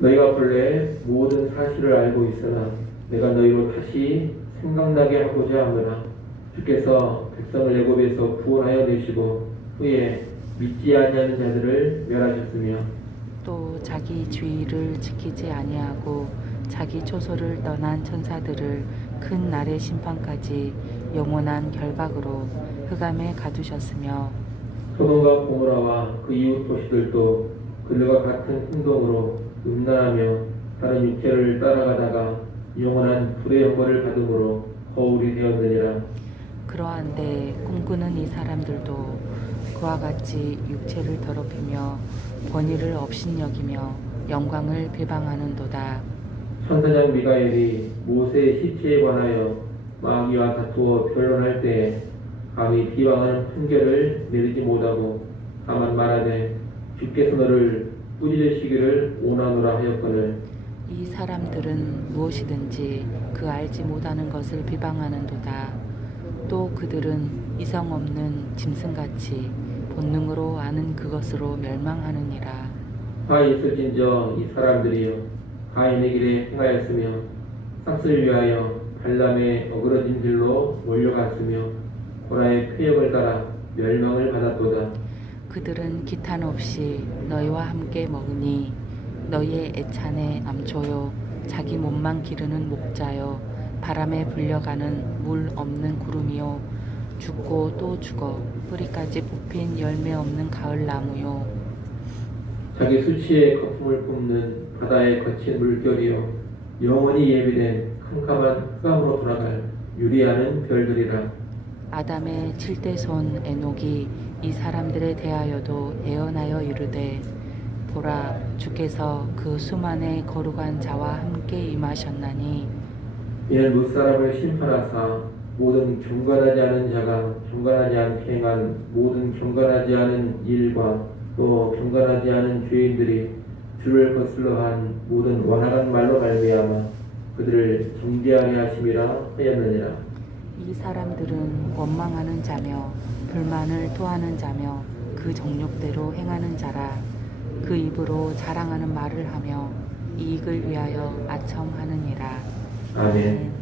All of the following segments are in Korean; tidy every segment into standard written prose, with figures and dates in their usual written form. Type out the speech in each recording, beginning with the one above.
너희가 본래 모든 사실을 알고 있으나 내가 너희로 다시 생각나게 하고자 하노라. 주께서 백성을 애굽에서 구원하여 내시고 후에 믿지 아니하는 자들을 멸하셨으며 또 자기 주의를 지키지 아니하고 자기 초소를 떠난 천사들을 큰 날의 심판까지 영원한 결박으로 흑암에 가두셨으며 소돔과 고모라와 그 이웃 도시들도 그들과 같은 행동으로 음란하며 다른 육체를 따라가다가 영원한 불의 형벌을 받음으로 거울이 되었느니라. 그러한데 꿈꾸는 이 사람들도 그와 같이 육체를 더럽히며 권위를 업신여기며 영광을 비방하는도다. 천사장 미가엘이 모세의 시체에 관하여 마귀와 다투어 변론할 때에 감히 비방하는 판결을 내리지 못하고 다만 말하되 주께서 너를 꾸짖으시기를 원하노라 하였거늘 이 사람들은 무엇이든지 그 알지 못하는 것을 비방하는도다. 또 그들은 이성 없는 짐승같이 본능으로 아는 그것으로 멸망하느니라. 다 있을진저 이 사람들이여 가인의 길에 행하였으며 삭슬 위하여 발람의 어그러진 길로 몰려갔으며 고라의 폐역을 따라 멸망을 받았도다. 그들은 기탄 없이 너희와 함께 먹으니 너희의 애찬의 암초요 자기 몸만 기르는 목자요 바람에 불려가는 물 없는 구름이요 죽고 또 죽어 뿌리까지 뽑힌 열매 없는 가을 나무요 자기 수치의 거품을 뿜는 바다의 거친 물결이요 영원히 예비된 캄캄한 흑암으로 돌아갈 유리하는 별들이라. 아담의 7대 손 에녹이 이 사람들에 대하여도 예언하여 이르되 보라 주께서 그 수만의 거룩한 자와 함께 임하셨나니 이는 무사람을 심판하사 모든 경건하지 않은 자가 경건하지 않게 행한 모든 경건하지 않은 일과 또 경건하지 않은 죄인들이 주를 거슬러 한 모든 완악한 말로 말미암아 그들을 정죄하게 하심이라 하였느니라. 이 사람들은 원망하는 자며 불만을 토하는 자며 그 정욕대로 행하는 자라. 그 입으로 자랑하는 말을 하며 이익을 위하여 아첨하느니라. 아멘.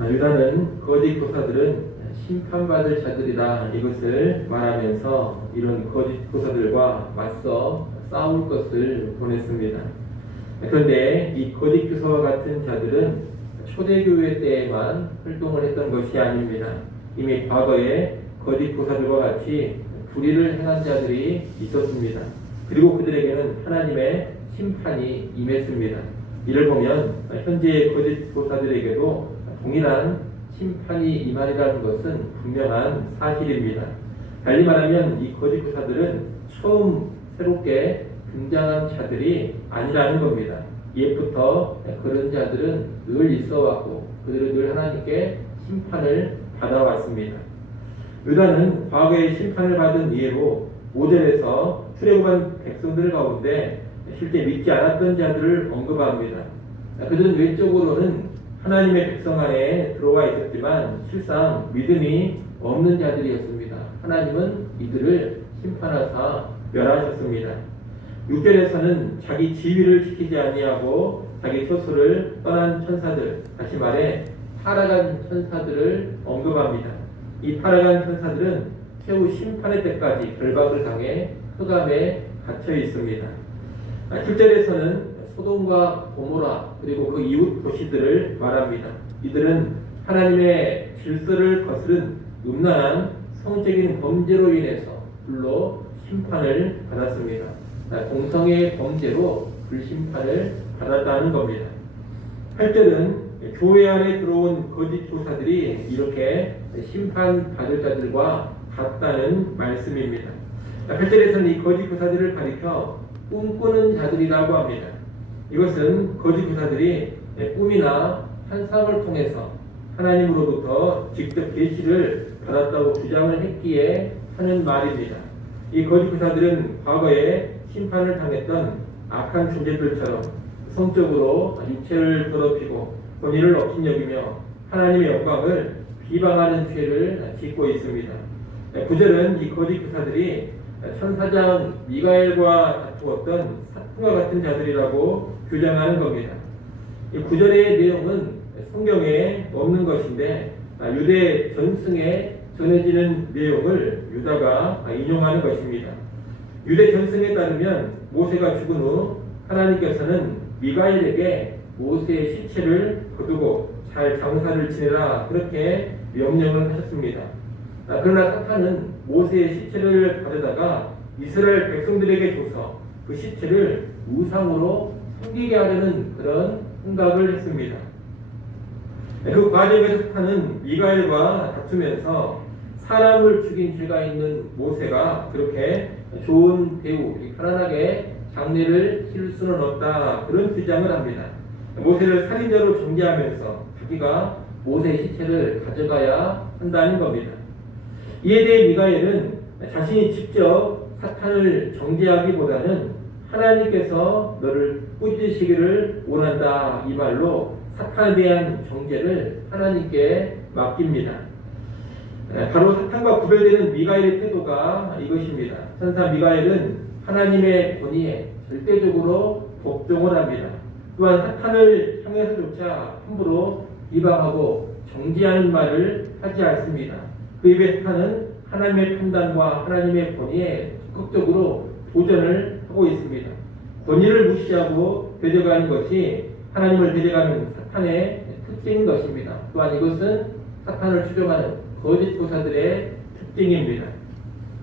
유다는 거짓 교사들은 심판받을 자들이다 이것을 말하면서 이런 거짓 교사들과 맞서 싸울 것을 보냈습니다. 그런데 이 거짓 교사와 같은 자들은 초대교회 때에만 활동을 했던 것이 아닙니다. 이미 과거에 거짓 교사들과 같이 불의를 행한 자들이 있었습니다. 그리고 그들에게는 하나님의 심판이 임했습니다. 이를 보면 현재의 거짓 교사들에게도 동일한 심판이 임하리라는 것은 분명한 사실입니다. 달리 말하면 이 거짓 교사들은 처음 새롭게 등장한 자들이 아니라는 겁니다. 옛부터 그런 자들은 늘 있어왔고 그들은 늘 하나님께 심판을 받아왔습니다. 유다는 과거에 심판을 받은 이해로 5절에서 출애굽한 백성들 가운데 실제 믿지 않았던 자들을 언급합니다. 그들은 외적으로는 하나님의 백성 안에 들어와 있었지만 실상 믿음이 없는 자들이었습니다. 하나님은 이들을 심판하사 멸하셨습니다. 6절에서는 자기 지위를 지키지 아니하고 자기 처소를 떠난 천사들, 다시 말해 타락한 천사들을 언급합니다. 이 타락한 천사들은 최후 심판의 때까지 결박을 당해 흑암에 갇혀 있습니다. 7절에서는 소돔과 고모라 그리고 그 이웃 도시들을 말합니다. 이들은 하나님의 질서를 거스른 음란한 성적인 범죄로 인해서 불로 심판을 받았습니다. 공성의 범죄로 불심판을 받았다는 겁니다. 8절은 교회 안에 들어온 거짓 교사들이 이렇게 심판받을 자들과 같다는 말씀입니다. 8절에서는 이 거짓 교사들을 가리켜 꿈꾸는 자들이라고 합니다. 이것은 거짓 교사들이 꿈이나 환상을 통해서 하나님으로부터 직접 계시를 받았다고 주장을 했기에 하는 말입니다. 이 거짓 교사들은 과거에 심판을 당했던 악한 존재들처럼 성적으로 육체를 더럽히고 권위를 업신여기며 하나님의 영광을 비방하는 죄를 짓고 있습니다. 9절은 이 거짓 교사들이 천사장 미가엘과 다투었던 사탄과 같은 자들이라고 규정하는 겁니다. 이 구절의 내용은 성경에 없는 것인데 유대 전승에 전해지는 내용을 유다가 인용하는 것입니다. 유대 전승에 따르면 모세가 죽은 후 하나님께서는 미가엘에게 모세의 시체를 거두고 잘 장사를 지내라 그렇게 명령을 하셨습니다. 그러나 사탄은 모세의 시체를 가져다가 이스라엘 백성들에게 줘서 그 시체를 우상으로 섬기게 하려는 그런 생각을 했습니다. 그 과정에서 사탄은 미가엘과 다투면서 사람을 죽인 죄가 있는 모세가 그렇게 좋은 배우, 편안하게 장례를 치를 수는 없다 그런 주장을 합니다. 모세를 살인자로 정죄하면서 자기가 모세의 시체를 가져가야 한다는 겁니다. 이에 대해 미가엘은 자신이 직접 사탄을 정죄하기보다는 하나님께서 너를 꾸짖으시기를 원한다 이 말로 사탄에 대한 정죄를 하나님께 맡깁니다. 바로 사탄과 구별되는 미가엘의 태도가 이것입니다. 천사 미가엘은 하나님의 권위에 절대적으로 복종을 합니다. 또한 사탄을 향해서조차 함부로 비방하고 정죄하는 말을 하지 않습니다. 그 입에 사탄은 하나님의 판단과 하나님의 권위에 적극적으로 도전을 하고 있습니다. 권위를 무시하고 대적하는 것이 하나님을 대적하는 사탄의 특징인 것입니다. 또한 이것은 사탄을 추종하는 거짓 교사들의 특징입니다.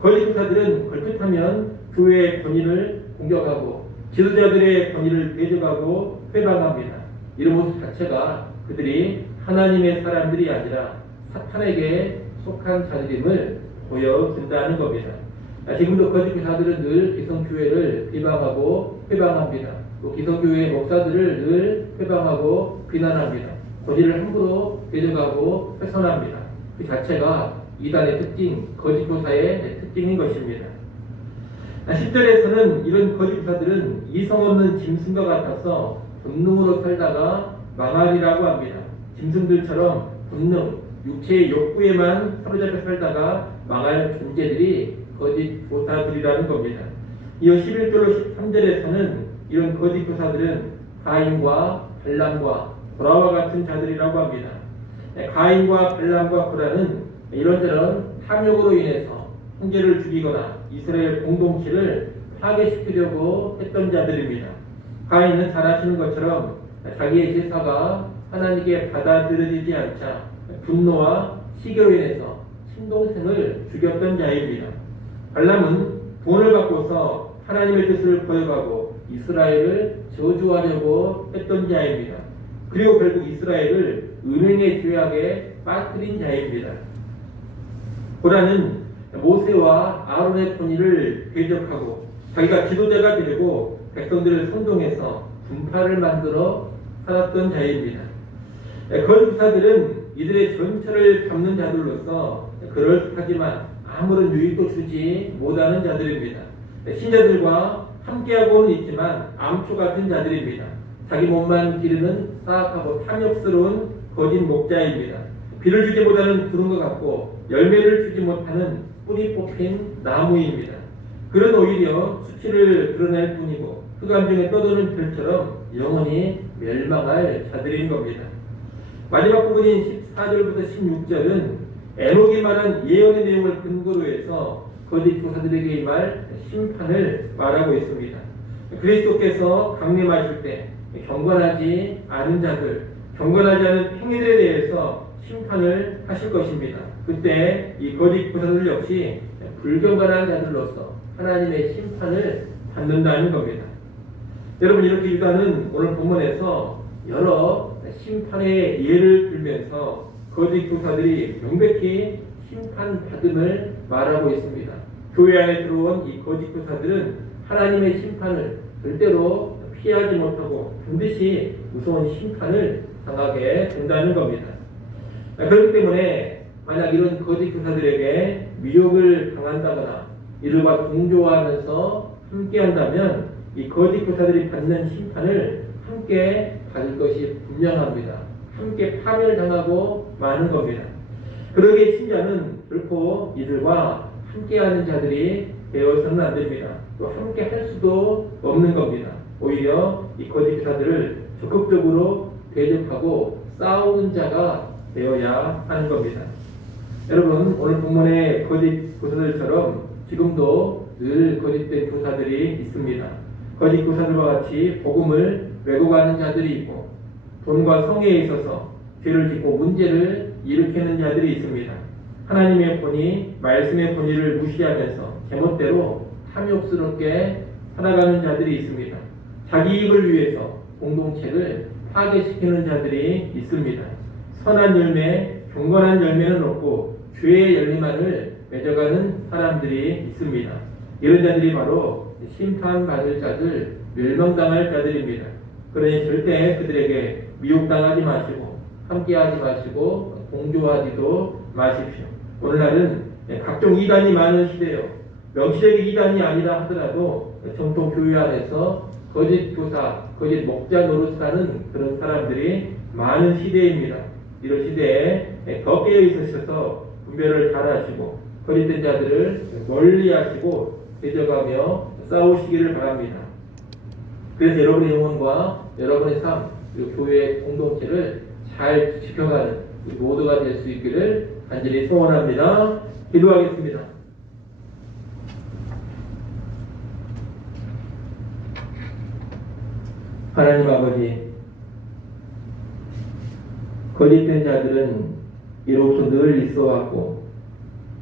거짓 교사들은 걸핏하면 교회의 권위를 공격하고 지도자들의 권위를 대적하고 회방합니다. 이런 모습 자체가 그들이 하나님의 사람들이 아니라 사탄에게 속한 자들임을 보여준다는 겁니다. 지금도 거짓 교사들은 늘 기성교회를 비방하고 회방합니다. 또 기성교회 목사들을 늘 회방하고 비난합니다. 권위를 함부로 대적하고 훼손합니다. 그 자체가 이단의 특징, 거짓 교사의 특징인 것입니다. 10절에서는 이런 거짓 교사들은 이성 없는 짐승과 같아서 본능으로 살다가 망하리라고 합니다. 짐승들처럼 본능, 육체의 욕구에만 사로잡혀 살다가 망할 존재들이 거짓 교사들이라는 겁니다. 이어 11절로 13절에서는 이런 거짓 교사들은 가인과 발람과 고라와 같은 자들이라고 합니다. 가인과 발람과 고라는 이런저런 탐욕으로 인해서 형제를 죽이거나 이스라엘 공동체를 파괴시키려고 했던 자들입니다. 가인은 잘 아시는 것처럼 자기의 제사가 하나님께 받아들여지지 않자 분노와 시기로 인해서 친동생을 죽였던 자입니다. 발람은 돈을 받고서 하나님의 뜻을 거역하고 이스라엘을 저주하려고 했던 자입니다. 그리고 결국 이스라엘을 은행의 죄악에 빠뜨린 자입니다. 고라는 모세와 아론의 권위를 대적하고 자기가 지도자가 되려고 백성들을 선동해서 분파를 만들어 살았던 자입니다. 거짓 교사들은 이들의 전철을 밟는 자들로서 그럴듯하지만 아무런 유익도 주지 못하는 자들입니다. 신자들과 함께하고는 있지만 암초 같은 자들입니다. 자기 몸만 기르는 사악하고 탐욕스러운 거짓 목자입니다. 비를 주지 못하는 구름과 같고 열매를 주지 못하는 뿌리 뽑힌 나무입니다. 그런 오히려 수치를 드러낼 뿐이고 흑암 중에 떠도는 별처럼 영원히 멸망할 자들인 겁니다. 마지막 부분인 14절부터 16절은 에녹이 말한 예언의 내용을 근거로 해서 거짓 교사들에게 임할 심판을 말하고 있습니다. 그리스도께서 강림하실 때 경건하지 않은 자들, 경건하지 않은 행위들에 대해서 심판을 하실 것입니다. 그때 이 거짓 교사들 역시 불경건한 자들로서 하나님의 심판을 받는다는 겁니다. 여러분, 이렇게 유다는 오늘 본문에서 여러 심판의 예를 들면서 거짓 교사들이 명백히 심판받음을 말하고 있습니다. 교회 안에 들어온 이 거짓 교사들은 하나님의 심판을 절대로 피하지 못하고 반드시 무서운 심판을 당하게 된다는 겁니다. 그렇기 때문에 만약 이런 거짓 교사들에게 미혹을 당한다거나 이들과 동조하면서 함께한다면 이 거짓 교사들이 받는 심판을 함께 받을 것이 분명합니다. 함께 파멸당하고 마는 겁니다. 그러기에 신자는 결코 이들과 함께하는 자들이 되어서는 안 됩니다. 또 함께 할 수도 없는 겁니다. 오히려 이 거짓 교사들을 적극적으로 대적하고 싸우는 자가 되어야 하는 겁니다. 여러분, 오늘 본문의 거짓 교사들처럼 지금도 늘 거짓된 교사들이 있습니다. 거짓 교사들과 같이 복음을 왜곡하는 자들이 있고 돈과 성에 있어서 죄를 짓고 문제를 일으키는 자들이 있습니다. 하나님의 본의, 말씀의 본의를 무시하면서 제멋대로 탐욕스럽게 살아가는 자들이 있습니다. 자기 이익을 위해서 공동체를 파괴시키는 자들이 있습니다. 선한 열매, 경건한 열매는 없고 죄의 열매만을 맺어가는 사람들이 있습니다. 이런 자들이 바로 심판받을 자들, 멸망당할 자들입니다. 그러니 절대 그들에게 미혹당하지 마시고 함께하지 마시고 동조하지도 마십시오. 오늘날은 각종 이단이 많은 시대요. 명시적인 이단이 아니라 하더라도 정통 교회 안에서 거짓 교사, 거짓 목자 노릇을 하는 그런 사람들이 많은 시대입니다. 이런 시대에 더 깨어 있으셔서 분별을 잘 하시고 거짓된 자들을 멀리 하시고 대적하며 싸우시기를 바랍니다. 그래서 여러분의 영혼과 여러분의 삶, 그리고 교회 공동체를 잘 지켜가는 모두가 될 수 있기를 간절히 소원합니다. 기도하겠습니다. 하나님 아버지, 거짓된 자들은 이로부터 늘 있어왔고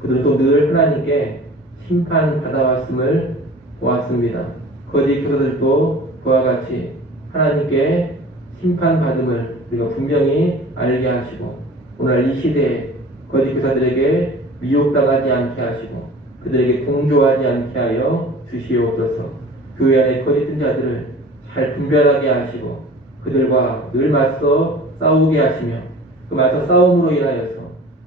그들도 늘 하나님께 심판받아왔음을 보았습니다. 거짓 교사들도 그와 같이 하나님께 심판받음을 우리가 분명히 알게 하시고 오늘 이 시대에 거짓 교사들에게 미혹당하지 않게 하시고 그들에게 동조하지 않게 하여 주시옵소서. 교회 안에 거짓된 자들을 잘 분별하게 하시고 그들과 늘 맞서 싸우게 하시며 그 맞서 싸움으로 인하여서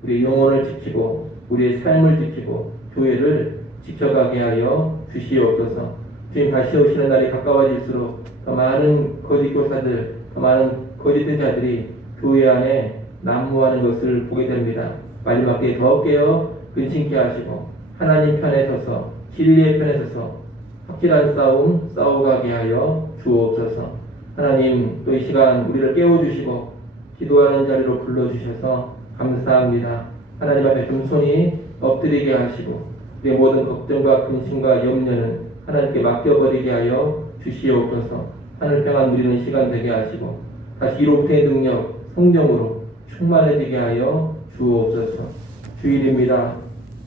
우리의 영혼을 지키고 우리의 삶을 지키고 교회를 지켜가게 하여 주시옵소서. 주님 다시 오시는 날이 가까워질수록 더 많은 거짓 교사들, 더 많은 거짓된 자들이 교회 안에 난무하는 것을 보게 됩니다. 마지막 때에 더 깨어 근심케 하시고 하나님 편에 서서 진리의 편에 서서 확실한 싸움 싸워가게 하여 주옵소서. 하나님, 또 이 시간 우리를 깨워주시고 기도하는 자리로 불러주셔서 감사합니다. 하나님 앞에 금손히 엎드리게 하시고 내 모든 걱정과 근심과 염려는 하나님께 맡겨버리게 하여 주시옵소서. 하늘 평안 누리는 시간 되게 하시고 다시 이로부터의 능력, 성령으로 충만해지게 하여 주옵소서. 주일입니다.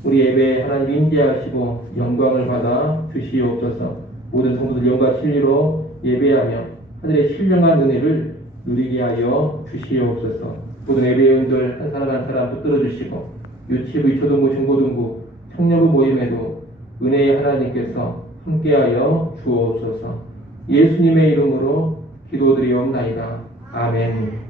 우리 예배에 하나님 임재하시고 영광을 받아 주시옵소서. 모든 성도들 영과 진리로 예배하며 하늘의 신령한 은혜를 누리게 하여 주시옵소서. 모든 예배원들 한 사람 한 사람 붙들어 주시고 유치부, 초등부, 중고등부, 청년부 모임에도 은혜의 하나님께서 함께하여 주옵소서. 예수님의 이름으로 기도드리옵나이다. 아멘.